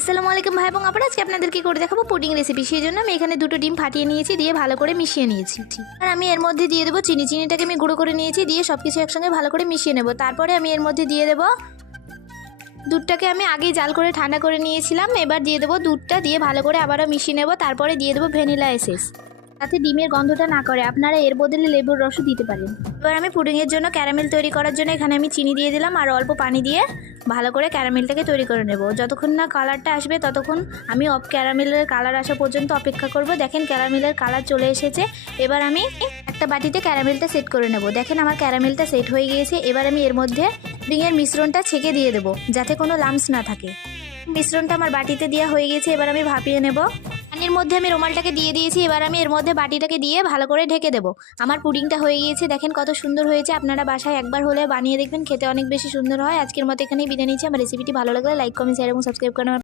আসসালামু আলাইকুম ভাই এবং আপনারা, আজকে আপনাদেরকে করে দেখাবো পুডিং রেসিপি। সেই জন্য আমি এখানে দুটো ডিম ফাটিয়ে নিয়েছি, দিয়ে ভালো করে মিশিয়ে নিয়েছি। আর আমি এর মধ্যে দিয়ে দেবো চিনি। চিনিটাকে আমি গুঁড়ো করে নিয়েছি, দিয়ে সব কিছু একসঙ্গে ভালো করে মিশিয়ে নেব। তারপরে আমি এর মধ্যে দিয়ে দেবো দুধটাকে আমি আগেই জাল করে ঠান্ডা করে নিয়েছিলাম। এবার দিয়ে দেবো দুধটা, দিয়ে ভালো করে আবারও মিশিয়ে নেব। তারপরে দিয়ে দেবো ভ্যানিলা এসেন্স, যাতে ডিমের গন্ধটা না করে। আপনারা এর বদলে লেবুর রসও দিতে পারেন। এবার আমি পুডিংয়ের জন্য ক্যারামেল তৈরি করার জন্য এখানে আমি চিনি দিয়ে দিলাম আর অল্প পানি দিয়ে ভালো করে ক্যারামেলটাকে তৈরি করে নেব। যতক্ষণ না কালারটা আসবে ততক্ষণ আমি ক্যারামেলের কালার আসা পর্যন্ত অপেক্ষা করব। দেখেন ক্যারামেলের কালার চলে এসেছে। এবার আমি একটা বাটিতে ক্যারামেলটা সেট করে নেব। দেখেন আমার ক্যারামেলটা সেট হয়ে গিয়েছে। এবার আমি এর মধ্যে পুডিংয়ের মিশ্রণটা ছেঁকে দিয়ে দেবো, যাতে কোনো লাম্পস না থাকে। মিশ্রণটা আমার বাটিতে দেওয়া হয়ে গেছে। এবার আমি ভাপিয়ে নেব। পানির মধ্যে আমি রুমালটাকে দিয়ে দিয়েছি। এবার আমি এর মধ্যে বাটিটাকে দিয়ে ভালো করে ঢেকে দেবো। আমার পুডিংটা হয়ে গিয়েছে, দেখেন কত সুন্দর হয়েছে। আপনারা বাসায় একবার হলে বানিয়ে দেখবেন, খেতে অনেক বেশি সুন্দর হয়। আজকের মতো এখানেই বিদায় নিচ্ছি। আমার রেসিপিটি ভালো লাগলে লাইক, কমেন্ট, শেয়ার এবং সাবস্ক্রাইব করেন।